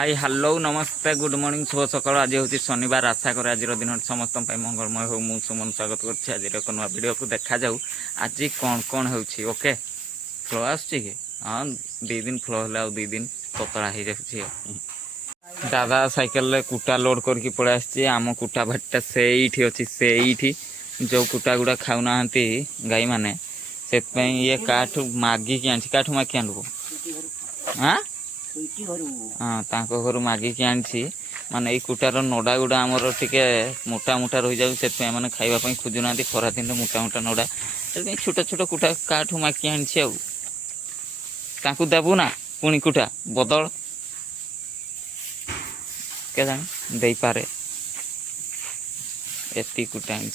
Hi hello नमस्ते good morning शुभ सकाल। आज हूँ शनिवार। आशा करें आज दिन समस्त मंगलमय हो। मु सुमन स्वागत कर आज नुआ भिडियो को देखा जाऊ आज कौन कौन हो। ओके फ्लो आसुची कि हाँ दी दिन फ्लो है दी दिन पतला हो जाए। दादा साइकेल रे कुटा लोड करके पड़े आसी आम कुटा भाटा से अच्छी से जो कुटा गुड़ा खाऊना गाई मैंने से ये काठू मागिकी आनी काठू मागी आनू हाँ हाँ घर मागिकी आनी माने कुटार नड़ा गुड़ा आमर टे मोटा मोटा रही जाऊ से मैंने खावाई खोजुना खरा दिन मोटा मोटा नड़ा छोट छोट कुटा काठू मागिकी आनी देबू ना पुणी कुटा बदल के जाने दे पारे एति कुटा आनी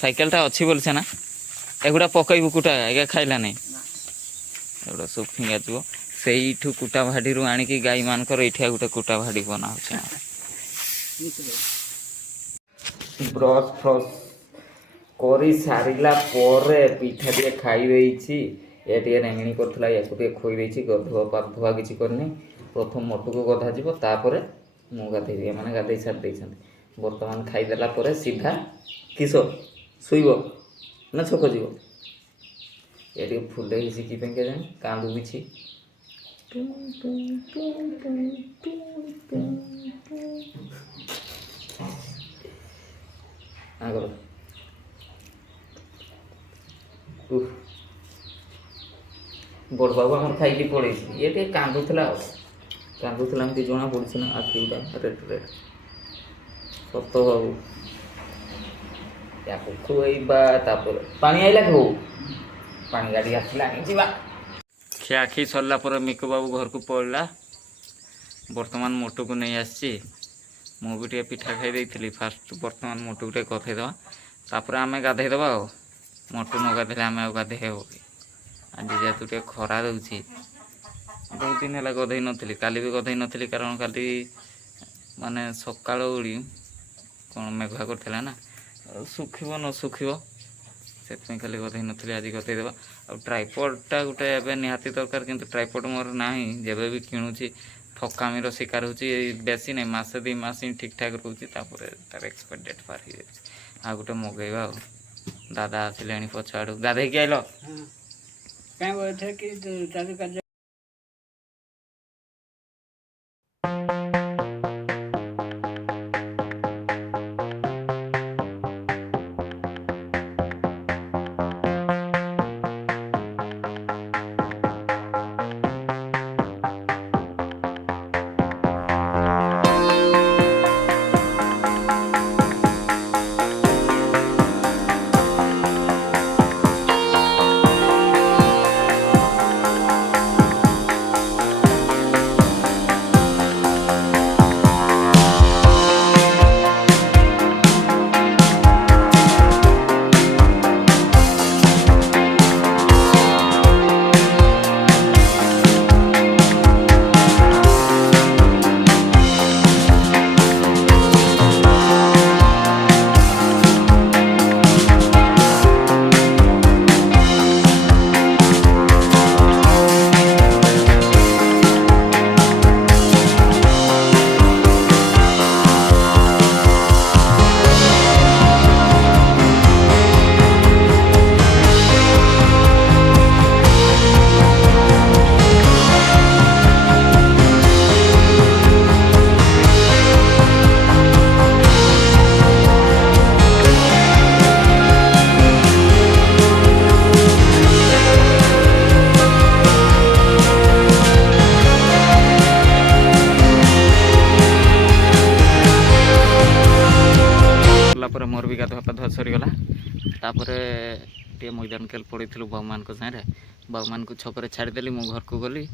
साइकेल टा अच्छी बोलছে ना एगुड़ा पकईबू कुटा आगे खाइला नहीं एगुड़ा सब फिंगा जीव से कुटा भाड़ी आणिकी गाई मानकर ये गोटे कुटा भाड़ी बना ब्रश फ्रश कर सारा पिठा टे खाई ये रेंगणी करता या खोई गधुआ पाधुआ किसी करनी प्रथम मटू को गधा जापर मु गाधे मैंने गाधे सारी बर्तमान खाईदेला सीधा किस शुब ना छक जीव ये फुले शिखी के जाए कांदू किसी बड़ बाबू आम खाई पड़े ये कांदुला कांदुला जना पड़ी ना आखि गुड़ा रेड रेड सत बाबू या खुआ पानी आईला खो पानी गाड़ी आसला खियाखी सरला पर मिकु बाबू घर को पड़ा बर्तमान मोटू को नहीं आसी मुझे पिठा खाई थी फास्ट बर्तमान मोटू टे गधेदवा तापर आम गाधेदवा मोटू न गाधे आम गाधे आज जेहेतु टे खरा दूसरी बहुत दिन है गधे नी काली भी गधे नी कारण काली माने सकाल उड़ी कौन मेघुआ करता ना सुखिब न सुखिब से खाली गधे नी आज गधेदेवा आ ट्राइपडटा गोटे एवं निहाती दरकार किंतु ट्राइपड मोर ना जब भी किणुची ठकामीर शिकार होची बेसी नहीं मसे दी मास ठीक ठाक रोचे तार एक्सपायर डेट पार हो जाए आ गोटे मगेवा दादा आसिले पछ आड़ गाधे कि आइल मोर भी गाधुआ पाधुआ सरीगला टे मैदान खेल पड़ी बाबू मान सारे बाबू मान को छक छाड़देली मो घर को गली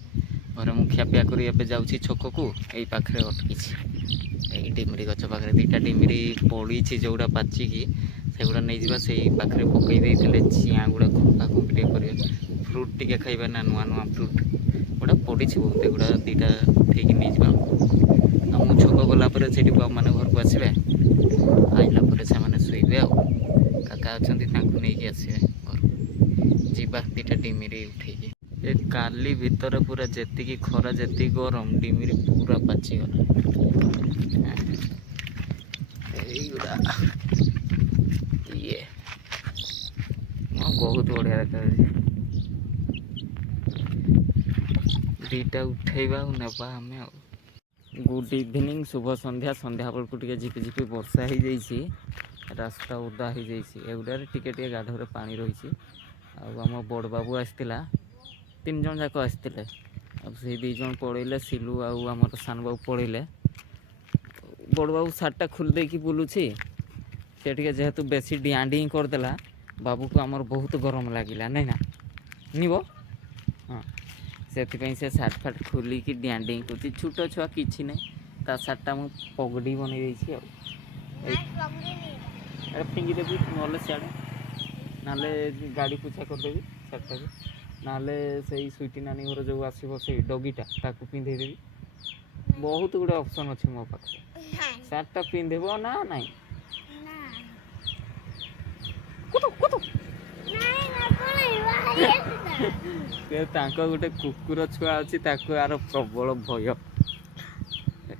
घर मुझे खियापिया कर जाऊँगी छक को यही पाखे अटकी डिमरी गच पाखे दीटा डिमरी पड़ी जोड़ा पाचिकी सेगुड़ा नहीं जावा से पाखे पकई चिया गुड़ा खुंपा खुंपी कर फ्रुट टे खाइबा ना नुआ नुआ फ्रुट गुड़ा पड़ी बहुत एगुड़ा दीटा ठीक नहीं जावा मुझे छक गलापर से बाबू मैंने घर को आसवे आइला से शुवे आ काका अच्छा नहीं आसवे घर जीवा दीटा डिमिरी उठे ଏ କାଲି ଭିତରେ ପୁରା ଯେତିକି ଖରା ଯେତିକି ଗରମ ଡିମିରି ପୁରା ପାଚିଗଲା। এইগুলা ଇଏ ବହୁତ ବଢ଼ିଆ ଦେଖାଯାଉଛି। ଦୁଇଟା ଉଠେଇବା ଆଉ ନେବା ଆମେ ଆଉ। ଗୁଡ୍ ଇଭିନିଂ, ଶୁଭ ସନ୍ଧ୍ୟା। ସନ୍ଧ୍ୟା ବେଳକୁ ଟିକେ ଝିପିଝିପି ବର୍ଷା ହେଇଯାଇଛି, ରାସ୍ତା ଓଦା ହେଇଯାଇଛି। ଏଗୁଡ଼ାରେ ଟିକେ ଟିକେ ଗାଧରେ ପାଣି ରହିଛି। ଆଉ ଆମ ବଡ଼ ବାବୁ ଆସିଥିଲା, 3 ଜଣ ଯାକ ଆସିଥିଲେ। ଆଉ ସେଇ 2 ଜଣ ପଳେଇଲେ, ସିଲୁ ଆଉ ଆମର ସାନ ବାବୁ ପଳେଇଲେ। ବଡ଼ ବାବୁ ସାର୍ଟଟା ଖୋଲି ଦେଇକି ବୁଲୁଛି। ସେ ଟିକେ ଯେହେତୁ ବେଶୀ ଡିଆଁ ଡିଁ କରିଦେଲା, ବାବୁକୁ ଆମର ବହୁତ ଗରମ ଲାଗିଲା ନାଇଁ ନା ନିବ। ହଁ, ସେଥିପାଇଁ ସେ ସାର୍ଟ ଫାର୍ଟ ଖୋଲିକି ଡିଆଁ ଡିଁ କରୁଛି। ଛୋଟ ଛୁଆ କିଛି ନାହିଁ, ତା ସାର୍ଟଟା ମୁଁ ପଗଡ଼ି ବନେଇ ଦେଇଛି ଆଉ। ଏଇଟା ଫିଙ୍ଗିଦେବି ନହେଲେ ସିଆଡ଼େ, ନହେଲେ ଗାଡ଼ି ପୋଛା କରିଦେବି ସାର୍ଟଟାକୁ, ନହେଲେ ସେଇ ସୁଇଟି ନାନୀ ଘର ଯେଉଁ ଆସିବ ସେଇ ଡଗିଟା ତାକୁ ପିନ୍ଧେଇଦେବି। ବହୁତ ଗୁଡ଼େ ଅପସନ୍ ଅଛି ମୋ ପାଖରେ। ସାର୍ଟଟା ପିନ୍ଧିବ ନା ନାଇଁ? ତାଙ୍କ ଗୋଟେ କୁକୁର ଛୁଆ ଅଛି, ତାକୁ ଆର ପ୍ରବଳ ଭୟ।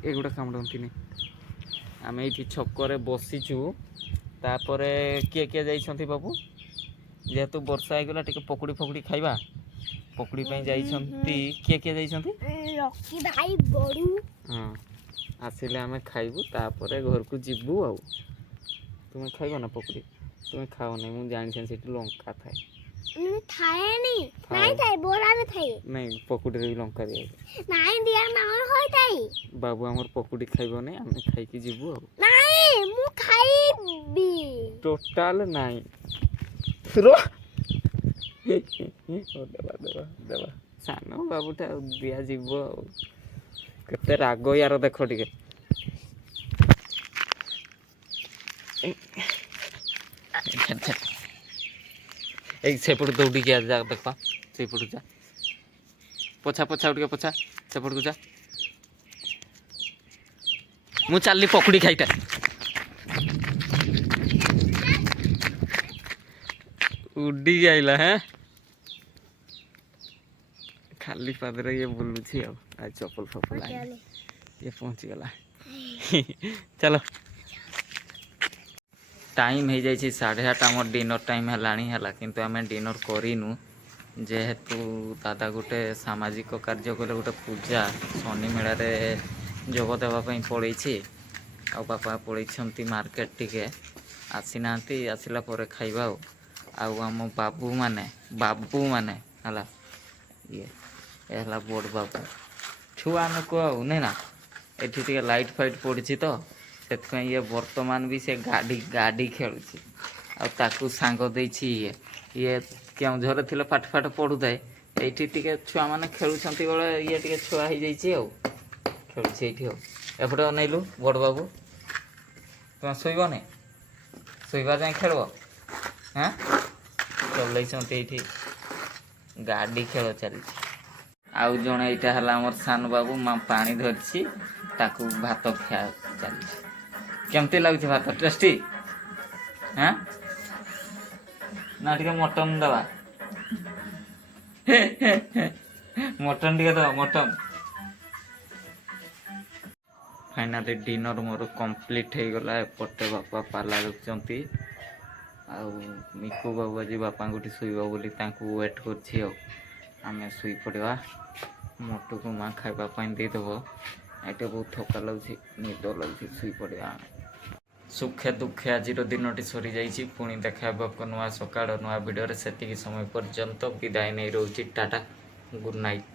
ଏଗୁଡ଼ା କାମୁଡ଼ନ୍ତିନି। ଆମେ ଏଇଠି ଛକରେ ବସିଛୁ। ତାପରେ କିଏ କିଏ ଯାଇଛନ୍ତି ବାବୁ? ଯେହେତୁ ବର୍ଷା ହେଇଗଲା ଟିକେ ପକୁଡ଼ି ଫକୁଡ଼ି ଖାଇବା। ପକୁଡ଼ି ପାଇଁ ଯାଇଛନ୍ତି। କିଏ କିଏ ଯାଇଛନ୍ତି? ରକି ଭାଇ, ବଡ଼ୁ। ହଁ, ଆସିଲେ ଆମେ ଖାଇବୁ, ତାପରେ ଘରକୁ ଯିବୁ ଆଉ। ତୁମେ ଖାଇବ ନା ପକୁଡ଼ି? ତୁମେ ଖାଅ ନାହିଁ, ମୁଁ ଜାଣିଛି ସେଠି ଲଙ୍କା ଥାଏ। ଥାଏନି, ନାଇଁ ଥାଏ, ବରାରେ ଥାଏ। ନାଇଁ, ପକୁଡ଼ିରେ ବି ଲଙ୍କା ଦିଆ ନାଇଁ, ଦିଆ ନାଇଁ ହୋଇଥାଏ। ବାବୁ ଆମର ପକୁଡ଼ି ଖାଇବନି, ଆମେ ଖାଇକି ଯିବୁ ଆଉ। ନାଇଁ, ମୁଁ ଖାଇବି। ଟୋଟାଲ ନାଇଁ। ଦେବା ସାନ ବାବୁଟା ଦିଆଯିବ ଆଉ। କେତେ ରାଗ ୟାର ଦେଖ ଟିକେ। ଏଇ ସେପଟୁ ଦୌଡ଼ିକି ଯା, ଦେଖ ସେଇପଟୁ ଯା, ପଛା ପଛା ଟିକେ ପଛା, ସେପଟକୁ ଯା। ମୁଁ ଚାଲିଲି ପକୁଡ଼ି ଖାଇଟା। ଉଡ଼ିକି ଆଇଲା। ହେଁ, ଖାଲି ପାଦରେ ଇଏ ବୁଲୁଛି ଆଉ। ଆଜି ଚପଲ ଫପଲ ଇଏ ପହଞ୍ଚିଗଲା। ଚାଲ, ଟାଇମ୍ ହେଇଯାଇଛି 8:30। ଆମର ଡିନର୍ ଟାଇମ୍ ହେଲାଣି ହେଲା, କିନ୍ତୁ ଆମେ ଡିନର୍ କରିନୁ। ଯେହେତୁ ଦାଦା ଗୋଟେ ସାମାଜିକ କାର୍ଯ୍ୟ କଲେ, ଗୋଟେ ପୂଜା ଶନି ମେଳାରେ ଯୋଗ ଦେବା ପାଇଁ ପଳେଇଛି। ଆଉ ବାପା ପଳେଇଛନ୍ତି ମାର୍କେଟ, ଟିକେ ଆସିନାହାନ୍ତି। ଆସିଲା ପରେ ଖାଇବା ଆଉ। ଆଉ ଆମ ବାବୁମାନେ ହେଲା, ଇଏ ହେଲା ବଡ଼ ବାବୁ। ଛୁଆ ଆମକୁ ଆଉ ନାଇଁ ନା, ଏଠି ଟିକେ ଲାଇଟ୍ ଫାଇଟ୍ ପଡ଼ିଛି ତ, ସେଥିପାଇଁ ଇଏ ବର୍ତ୍ତମାନ ବି ସେ ଗାଡ଼ି ଖେଳୁଛି। ଆଉ ତାକୁ ସାଙ୍ଗ ଦେଇଛି ଇଏ କେଉଁଝରରେ ଥିଲେ ପାଠ ଫାଠ ପଢ଼ୁଥାଏ। ଏଇଠି ଟିକେ ଛୁଆମାନେ ଖେଳୁଛନ୍ତି ବେଳେ ଇଏ ଟିକେ ଛୁଆ ହେଇଯାଇଛି ଆଉ, ଖେଳୁଛି ଏଇଠି ଆଉ। ଏପଟେ ଅନେଇଲୁ ବଡ଼ ବାବୁ, ତୁମେ ଶୋଇବନି? ଶୋଇବା ଯାଏଁ ଖେଳିବ? ହାଁ, ଚଲେଇଛନ୍ତି ଏଇଠି, ଗାଡ଼ି ଖେଳ ଚାଲିଛି। ଆଉ ଜଣେ ଏଇଟା ହେଲା ଆମର ସାନ ବାବୁ, ପାଣି ଧରିଛି, ତାକୁ ଭାତ ଖିଆ ଚାଲିଛି। କେମିତି ଲାଗୁଛି ଭାତ? ଟେଷ୍ଟି? ହାଁ, ନା ଟିକେ ମଟନ୍ ଦେବା? ମଟନ୍ ଟିକେ ଦେବା, ମଟନ୍। ଫାଇନାଲି ଡିନର୍ ମୋର କମ୍ପ୍ଲିଟ୍ ହେଇଗଲା। ଏପଟେ ବାପା ପାଲା ରଖୁଛନ୍ତି, ଆଉ ମିକୁ ବାବୁ ଆଜି ବାପାଙ୍କଠି ଶୋଇବ ବୋଲି ତାଙ୍କୁ ୱେଟ୍ କରୁଛି ଆଉ। ଆମେ ଶୋଇପଡ଼ିବା, ମୋଟୁକୁ ମାଆ ଖାଇବା ପାଇଁ ଦେଇଦେବ। ଏଇଟା ବହୁତ ଥକା ଲାଗୁଛି, ନିଦ ଲାଗୁଛି, ଶୋଇପଡ଼ିବା ଆମେ। ସୁଖେ ଦୁଃଖେ ଆଜିର ଦିନଟି ସରିଯାଇଛି। ପୁଣି ଦେଖା ହେବ ଏକ ନୂଆ ସକାଳ ନୂଆ ଭିଡ଼ିଓରେ। ସେତିକି ସମୟ ପର୍ଯ୍ୟନ୍ତ ବିଦାୟ ନେଇ ରହୁଛି। Ta ta, good night.